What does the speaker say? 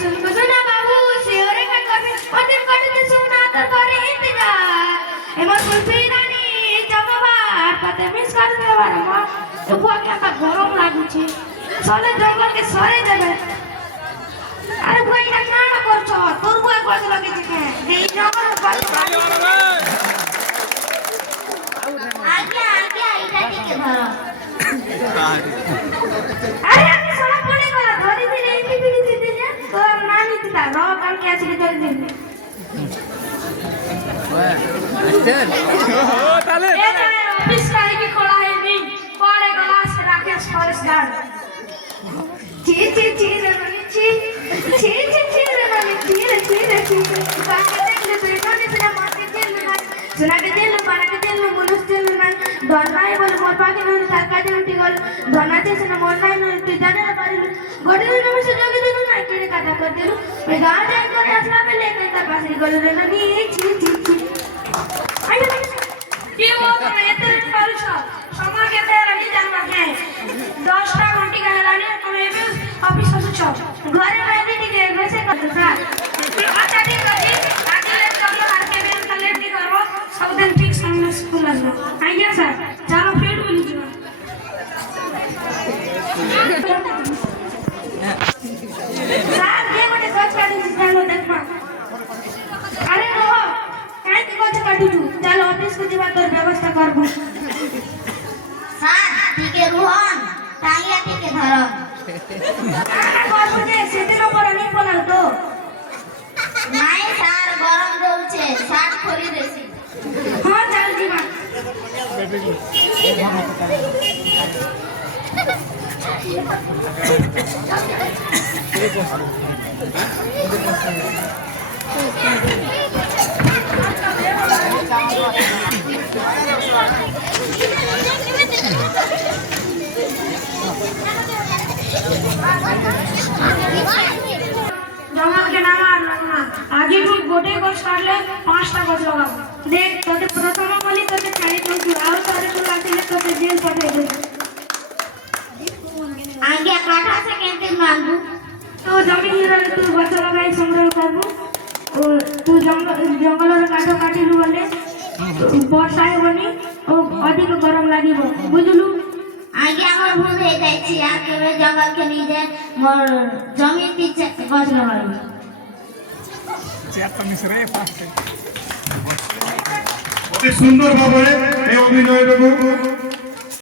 सुना बाबू शेरे का कभी मंदिर कटते सुना तो करे इंतजार एमन कुल्फी रानी जगबार पते मिस कर देवार मा तो बुआ के आता गरम लागुची चले जंगल के सरे देबे अरे बुआ इना काना करछो तोर बुआ कइले लगेছে के এই জঙ্গল आगे आगे आइटा टिके धरो अरे আমি সব পড়ে গেল ধরি দিলে এই বিড়ি দিতে যে তোর নানি দিতা র কাল কে আসি ধরি দিলে ও তালে অফিস কাই কি খোলা है नहीं পড়ে গ্লাস রাকেশ ফরেস্টার ची ची ची रे मनी ची ची ची ची रे मनी ची रे बाकी देख ले तो इन्होंने तेरा माथे दिल ना सुना के दिल बाना के दिल मुनुस दिल ना दोनाई बोल मोर पाके नहीं सरका दिल टिगल दोना जैसे ना मोर नहीं नहीं तू जाने ना पारी गोटे दिन में से जोगे दिलु ना केड़े कथा कर दिलु मैं गांव जाई करे असला में लेके ता पास गलो रे ना नी ची ची ची आइए की वो तुम्हें इतने पारुछ समा के तेरा नहीं जानवा है 10 टा घंटी का लाने तुम्हें भी ऑफिस में छो घरे रहने के वैसे कर दूसरा अच्छा ठीक है आगे ले चलो हर के दिन कलेक्ट नहीं करो सब दिन ठीक सामने स्कूल आ जाओ आइए सर चलो फील्ड में लीजिए सर ये बड़े कोच काटी चलो देखो अरे रो काहे की कोच काटी तू चलो ऑफिस को जीवा तोर व्यवस्था करबो सर ठीक है रोहन टांगिया ठीक है धरो করবো যে সেদিন উপর অনেক বলাল তো নাই স্যার গরম দউছে শার্ট খোলি দেছি হ্যাঁ চল দিবা जंगल के नाम लगना आगे भी गोटे गछ काटले 5टा गछ लगाबो देख तोते प्रथम बोली तोते छाड़ी दउछु आउ सारे तो लाथिले तोते जेल पठाई दे आगे काटा से केते मांगू तो जमीन रे तू गछ लगाई संग्रह करबो और तू जंगल रे काटो काटिलु बोले वर्षा हेबनी ओ अधिक गरम लागिबो बुझलु आगे हमर भूल हो जाय छी आ के जंगल के नीचे मोर जमीन पीछे गछ लगाई চেয়ারটা মিশরে ফাস্ট অতি সুন্দর ভাবে এই অভিনয়টাকে